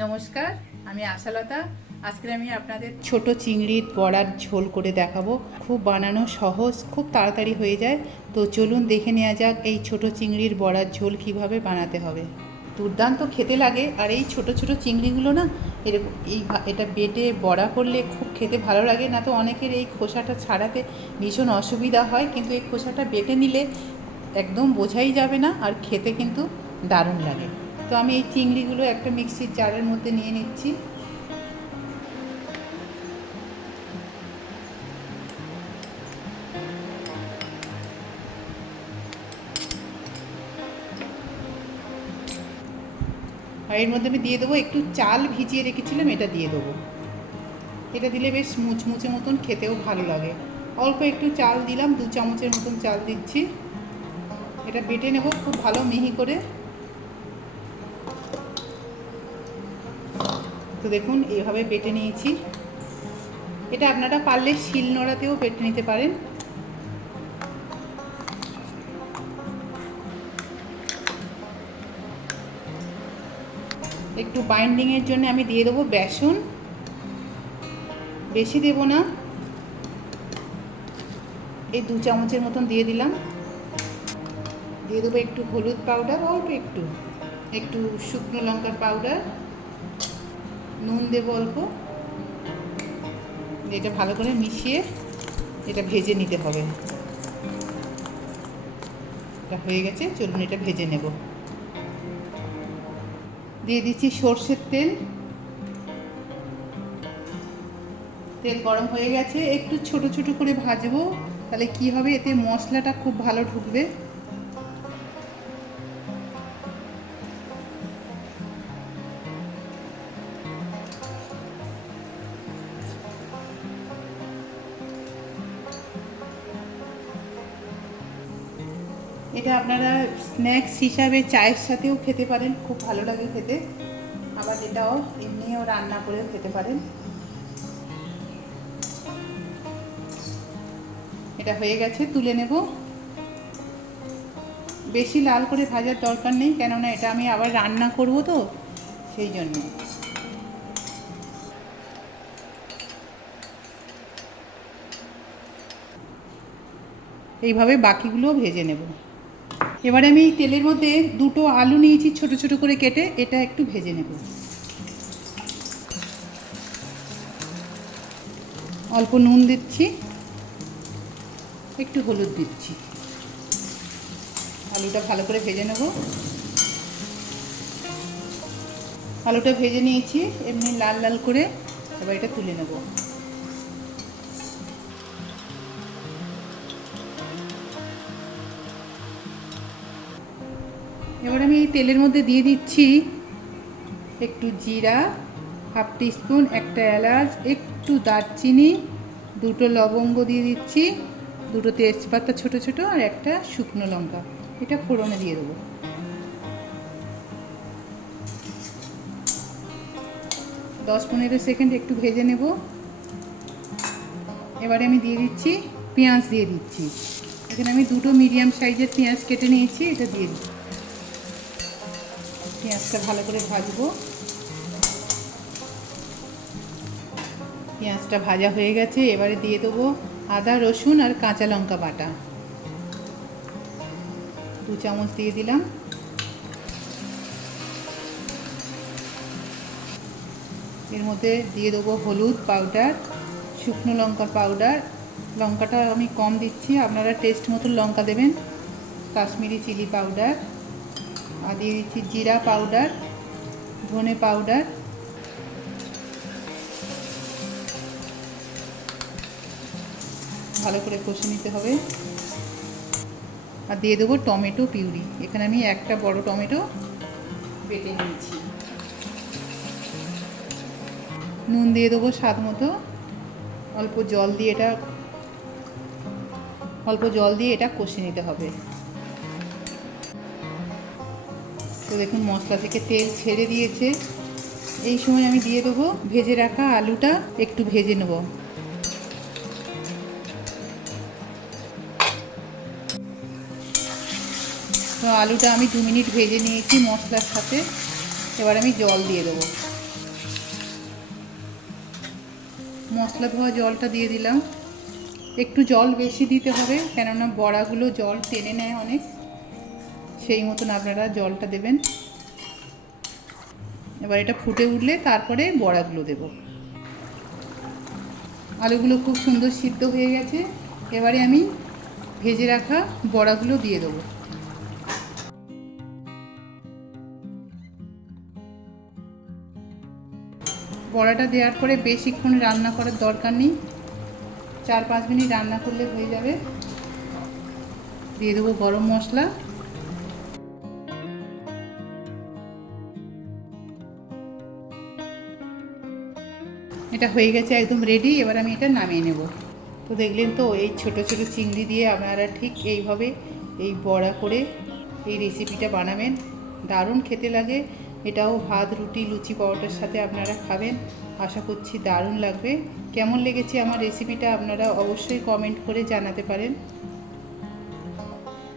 নমস্কার, আমি আশালতা। আজকে আমি আপনাদের ছোট চিংড়ির বড়ার ঝোল করে দেখাবো। খুব বানানো সহজ, খুব তাড়াতাড়ি হয়ে যায়। তো চলুন দেখে নেওয়া যাক এই ছোট চিংড়ির বড়ার ঝোল কীভাবে বানাতে হবে। দুর্দান্ত খেতে লাগে, আর এই ছোট ছোট চিংড়িগুলো না, এরকম এই এটা বেটে বড়া করলে খুব খেতে ভালো লাগে। না তো অনেকের এই খোসাটা ছাড়াতে ভীষণ অসুবিধা হয়, কিন্তু এই খোসাটা বেটে নিলে একদম বোঝাই যাবে না, আর খেতে কিন্তু দারুণ লাগে। তো আমি এই চিংড়িগুলো একটা মিক্সির জারের মধ্যে নিয়ে নিচ্ছি। আর এর মধ্যে আমি দিয়ে দেবো, একটু চাল ভিজিয়ে রেখেছিলাম, এটা দিয়ে দেবো। এটা দিলে বেশ মুচমুচে মতন খেতেও ভালো লাগে। অল্প একটু চাল দিলাম, দু চামচের মতন চাল দিচ্ছি। এটা বেটে নেব খুব ভালো মিহি করে। তো দেখুন, এইভাবে বেটে নিয়েছি। এটা আপনারা পারলে শিল নোড়াতেও বেটে নিতে পারেন। একটু বাইন্ডিংয়ের জন্য আমি দিয়ে দেবো বেসন। বেশি দেব না। এই দু চামচের মতন দিয়ে দিলাম। দিয়ে দেবো একটু হলুদ পাউডার অল্প একটু। একটু শুকনো লঙ্কার পাউডার নুন দেবো অল্প। এটা ভালো করে মিশিয়ে এটা ভেজে নিতে হবে। এটা হয়ে গেছে, চলুন এটা ভেজে নেব। দিয়ে দিচ্ছি সর্ষের তেল। তেল গরম হয়ে গেছে, একটু ছোট ছোট করে ভাজবো, তাহলে কি হবে? এতে মশলাটা খুব ভালো ঢুকবে। এটা আপনারা স্ন্যাক্স হিসাবে চায়ের সাথেও খেতে পারেন, খুব ভালো লাগে খেতে। আবার এটাও এমনিও রান্না করেও খেতে পারেন। এটা হয়ে গেছে, তুলে নেব। বেশি লাল করে ভাজার দরকার নেই, কেননা এটা আমি আবার রান্না করব তো, সেই জন্য। এইভাবে বাকিগুলোও ভেজে নেব। এবারে আমি তেলের মধ্যে দুটো আলু নিয়েছি ছোট ছোট করে কেটে, এটা একটু ভেজে নেব। অল্প নুন দিচ্ছি, একটু হলুদ দিচ্ছি। আলুটা ভালো করে ভেজে নেব। আলুটা ভেজে নিয়েছি, এমনি লাল লাল করে এবার এটা তুলে নেব। এবার আমি এই তেলের মধ্যে দিয়ে দিচ্ছি একটু জিরা, হাফ টিস্পুন, একটা এলাচ, একটু দারচিনি, দুটো লবঙ্গ দিয়ে দিচ্ছি, দুটো তেজপাতা ছোট ছোট আর একটা শুকনো লঙ্কা। এটা ফোড়নে দিয়ে দেবো। দশ পনেরো সেকেন্ড একটু ভেজে নেব। এবারে আমি দিয়ে দিচ্ছি, পেঁয়াজ দিয়ে দিচ্ছি। এখানে আমি দুটো মিডিয়াম সাইজের পেঁয়াজ কেটে নিয়েছি, এটা দিয়ে দিচ্ছি। পেঁয়াজটা ভালো করে ভাজবো। পেঁয়াজটা ভাজা হয়ে গেছে, এবারে দিয়ে দেবো আদা, রসুন আর কাঁচা লঙ্কা বাটা। দু চামচ দিয়ে দিলাম। এর মধ্যে দিয়ে দেবো হলুদ পাউডার, শুকনো লঙ্কা পাউডার। লঙ্কাটা আমি কম দিচ্ছি, আপনারা টেস্ট মতো লঙ্কা দেবেন। Kashmiri chilli powder. আর দিয়ে দিচ্ছি জিরা পাউডার, ধনে পাউডার। ভালো করে কষে নিতে হবে। আর দিয়ে দেবো টমেটো পিউরি। এখানে আমি একটা বড় টমেটো বেটে নিয়েছি। নুন দিয়ে দেবো স্বাদ মতো। অল্প জল দিয়ে এটা অল্প জল দিয়ে এটা কষে নিতে হবে। তো দেখুন মশলা থেকে তেল ছেড়ে দিয়েছে। এই সময় আমি দিয়ে দেবো ভেজে রাখা আলুটা, একটু ভেজে নেব। তো আলুটা আমি দু মিনিট ভেজে নিয়েছি মশলার সাথে। এবার আমি জল দিয়ে দেবো। মশলা ধোয়া জলটা দিয়ে দিলাম। একটু জল বেশি দিতে হবে, কেননা বড়াগুলো জল টেনে নেয় অনেক। সেই মতন আপনারা জলটা দেবেন। এবার এটা ফুটে উঠলে তারপরে বড়াগুলো দেব। আলুগুলো খুব সুন্দর সিদ্ধ হয়ে গেছে। এবারে আমি ভেজে রাখা বড়াগুলো দিয়ে দেবো। বড়াটা দেওয়ার পরে বেশিক্ষণ রান্না করার দরকার নেই। চার পাঁচ মিনিট রান্না করলে হয়ে যাবে। দিয়ে দেবো গরম মশলা। এটা হয়ে গেছে একদম রেডি এবার আমি এটা নামিয়ে নেব। তো দেখলেন তো, এই ছোট ছোট চিংড়ি দিয়ে আপনারা ঠিক এইভাবে এই বড়া করে এই রেসিপিটা বানাবেন। দারুণ খেতে লাগে। এটাও ভাত, রুটি, লুচি, পরোটার সাথে আপনারা খাবেন। আশা করছি দারুণ লাগবে। কেমন লেগেছে আমার রেসিপিটা আপনারা অবশ্যই কমেন্ট করে জানাতে পারেন।